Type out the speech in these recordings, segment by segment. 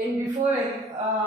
In before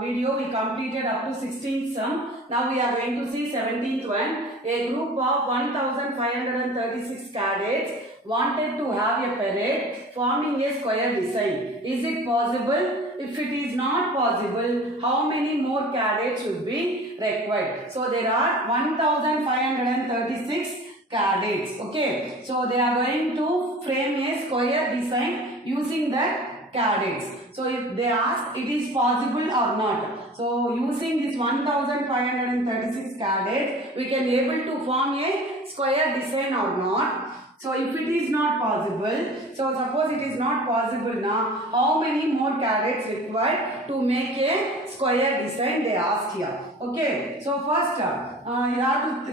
video we completed up to 16th sum. Now we are going to see 17th one. A group of 1536 cadets wanted to have a parade forming a square design. Is it possible? If it is not possible, how many more cadets should be required? So there are 1536 cadets. Okay. So they are going to frame a square design using that cadets. So if they ask it is possible or not. So using this 1536 cadets, we can able to form a square design or not. So if it is not possible, so suppose it is not possible now, how many more cadets required to make a square design, they asked here. Okay. So first you have to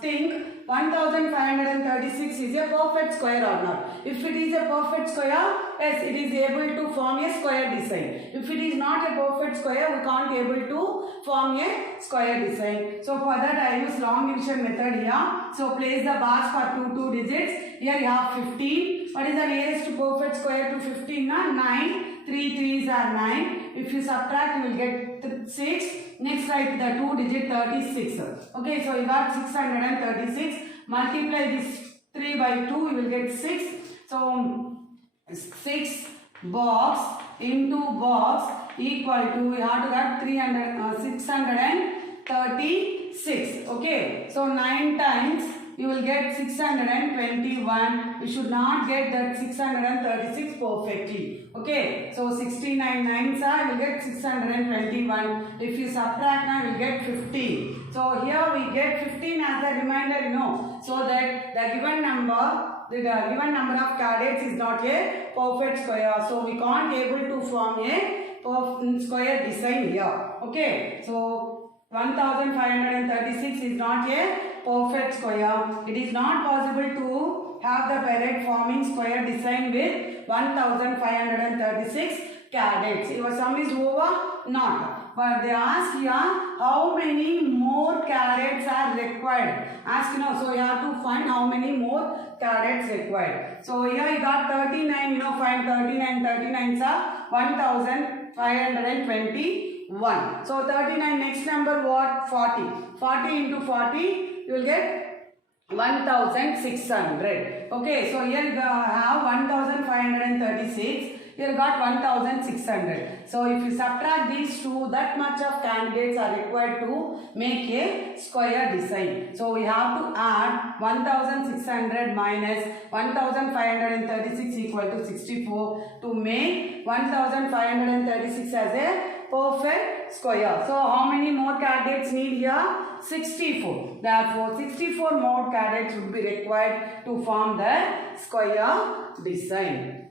think 1536 is a perfect square or not. If it is a perfect square, yes, it is able to form a square design. If it is not a perfect square, we can't able to form a square design. So for that I use long division method here. So place the bars for two digits. Here you have 15. What is the nearest to perfect square to 15? 9. 3 3s are 9. If you subtract, you will get 6. Next write the 2 digit 36. Okay, so you got 636. Multiply this 3 by 2, you will get 6. So 6 box into box equal to, we have to get 636. Okay, so 9 times you will get 621. We should not get that 636 perfectly. Okay, so 69 9s are, you will get 621. If you subtract now, you will get 15. So here we get 15 as a reminder, you know, so that the given number of cadets is not a perfect square. So we can't able to form a square design here. Okay, so 1536 is not a perfect square. It is not possible to have the parade forming square design with 1536 cadets. Your sum is over? Not. But they ask here how many more cadets are required. Ask now. So you have to find how many more cadets required. So here you got 39. You know, find 39. 39s are 1521. So 39 next number what? 40. 40 into 40 you will get 1600. Okay, so here you have 1536. Here got 1600. So if you subtract these two, that much of candidates are required to make a square design. So we have to add 1600 minus 1536 equal to 64 to make 1536 as a perfect square. So how many more cadets need here? 64. Therefore 64 more cadets would be required to form the square design.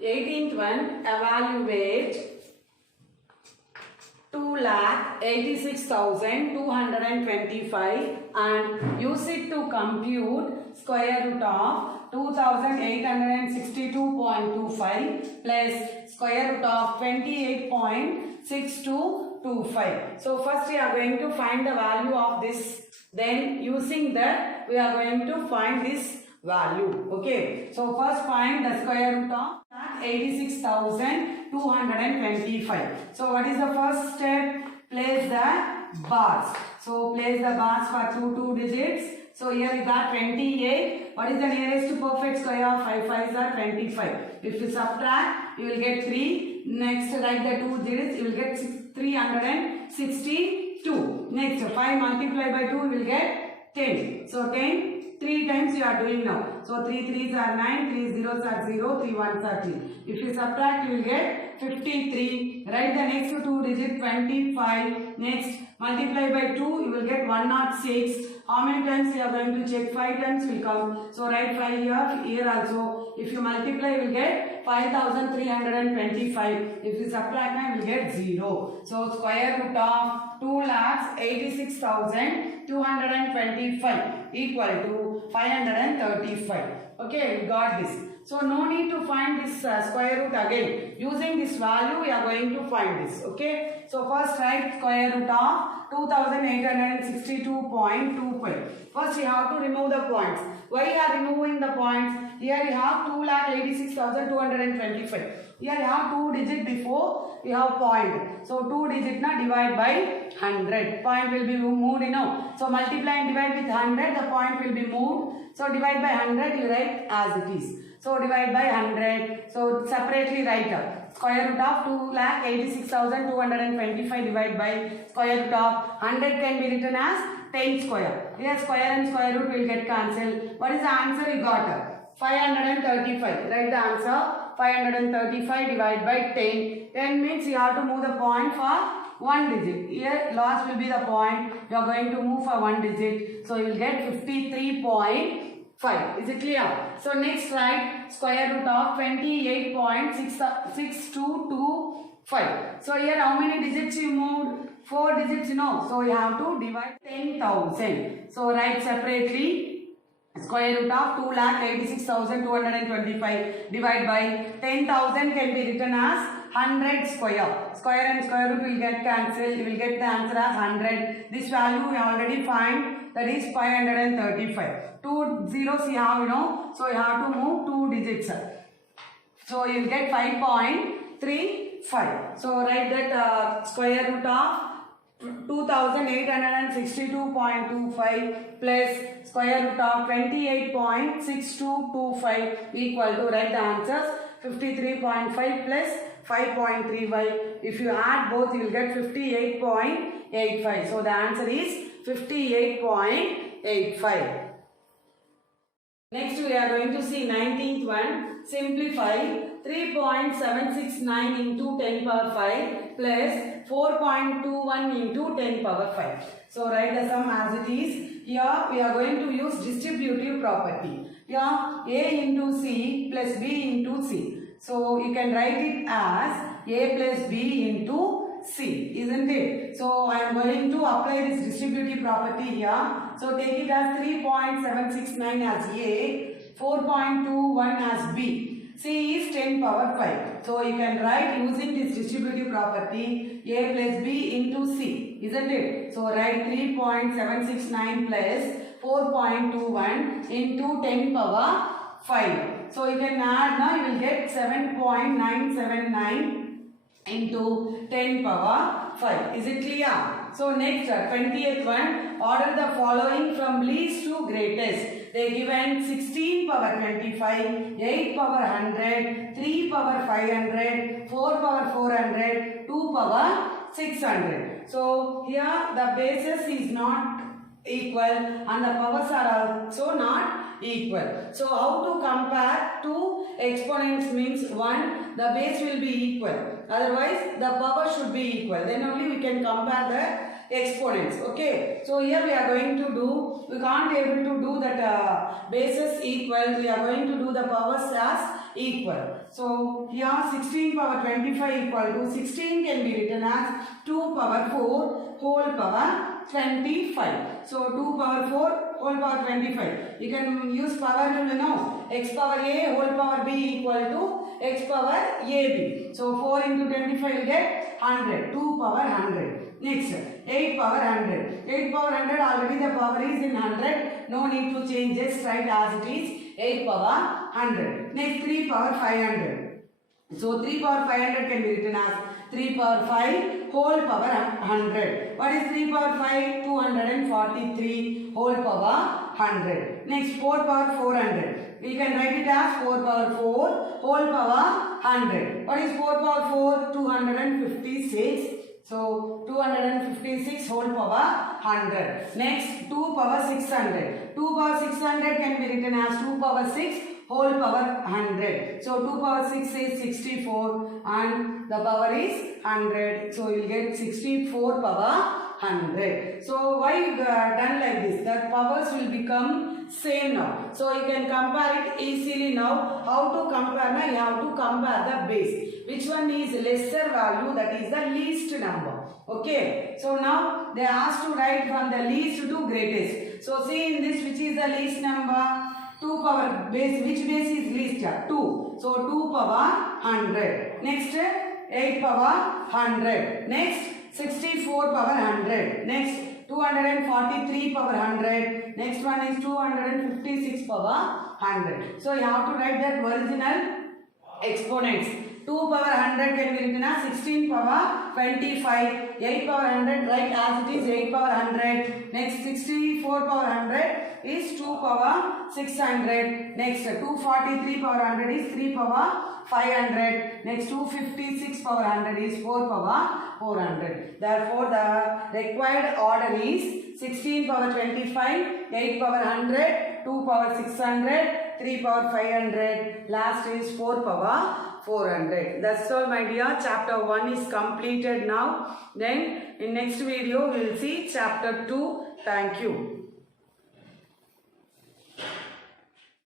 18th one, evaluate 2,86,225 and use it to compute square root of 2,862.25 plus square root of 28.6225. So first we are going to find the value of this. Then using that we are going to find this value. Okay. So first find the square root of 86,225. So what is the first step? Place the bars. So place the bars for two digits. So here you got 28. What is the nearest to perfect square? 5 5s are 25. If you subtract, you will get 3. Next write the 2 digits. You will get 362. Next 5 multiplied by 2 you will get 10. So 10. 3 times you are doing now. So 3 3s are 9, 3 zeros are 0, 3 1s are 3. If you subtract, you will get 53. Write the next 2 digit 25. Next multiply by 2, you will get 106. How many times you are going to check? 5 times will come. So write 5 here also. If you multiply, you will get 5,325. If you subtract, you will get 0. So square root of 2,86,225 equal to 535. Okay, we got this. So no need to find this square root again. Using this value, we are going to find this. Okay. So first write square root of 2862.25. First you have to remove the points. Why you are removing the points? Here you have 2,86,225. Here you have 2 digit before you have point. So 2 digit na divide by 100. Point will be moved, you know. So multiply and divide with 100. The point will be moved. So divide by 100. You write as it is. So divide by 100. So separately write square root of 2,86,225 divide by square root of 100 can be written as 10 square. Here square and square root will get cancelled. What is the answer you got? 535. Write the answer. 535 divided by 10. 10 means you have to move the point for 1 digit. Here loss will be the point. You are going to move for 1 digit. So you will get 53.5. Is it clear? So next write square root of 28.6225. So here how many digits you moved? 4 digits, you know. So you have to divide 10,000. So write separately. Square root of 2,86,225 divide by 10,000 can be written as 100 square. Square and square root will get cancelled. You will get the answer as 100. This value we already find, that is 535. 2 zeros you have, you know. So you have to move 2 digits. So you will get 5.35. So write that square root of 2,862.25 plus square root of 28.6225 equal to, write the answers, 53.5 plus 5.35. If you add both, you will get 58.85. So the answer is 58.85. Next we are going to see 19th one. Simplify 3.769 into 10 power 5 plus 4.21 into 10 power 5. So write the sum as it is. Here we are going to use distributive property. Here A into C plus B into C. So you can write it as A plus B into C, isn't it? So I am going to apply this distributive property here. So take it as 3.769 as A, 4.21 as B. C is 10 power 5. So you can write using this distributive property A plus B into C, isn't it? So write 3.769 plus 4.21 into 10 power 5. So you can add now, you will get 7.979 into 10 power 5. Is it clear? So next 20th one, order the following from least to greatest. They given 16 power 25, 8 power 100, 3 power 500, 4 power 400, 2 power 600. So here the bases is not equal and the powers are also not equal. So how to compare two exponents means one, the base will be equal. Otherwise the power should be equal. Then only we can compare the exponents. Okay. So here we are going to do, we can't able to do that bases equal. We are going to do the powers as equal. So here 16 power 25 equal to 16 can be written as 2 power 4 whole power 25. So 2 power 4 whole power 25. You can use power rule, you know. X power A whole power B equal to X power AB. So 4 into 25 will get 100. 2 power 100. Next 8 power 100. 8 power 100 already the power is in 100. No need to change, just write as it is 8 power 100. Next 3 power 500. So 3 power 500 can be written as 3 power 5 whole power 100. What is 3 power 5? 243 whole power 100. Next 4 power 400. We can write it as 4 power 4 whole power 100. What is 4 power 4? 256. So 256 whole power 100. Next 2 power 600. 2 power 600 can be written as 2 power 6 whole power 100. So 2 power 6 is 64 and the power is 100. So you will get 64 power 100. So why done like this? The powers will become same now. So you can compare it easily now. How to compare? Now you have to compare the base. Which one is lesser value? That is the least number. Okay. So now they asked to write from the least to greatest. So see in this, which is the least number? 2 power base. Which base is least? 2. So 2 power 100. Next 8 power 100. Next 64 power 100. Next 243 power 100. Next one is 256 power 100. So you have to write that original exponents. 2 power 100 can be written as 16 power 25. 8 power 100 write as it is 8 power 100. Next 64 power 100 is 2 power 600. Next 243 power 100 is 3 power 500. Next 256 power 100 is 4 power 400. Therefore the required order is 16 power 25, 8 power 100, 2 power 600, 3 power 500. Last is 4 power 400. That's all my dear. Chapter 1 is completed now. Then in next video we will see chapter 2. Thank you.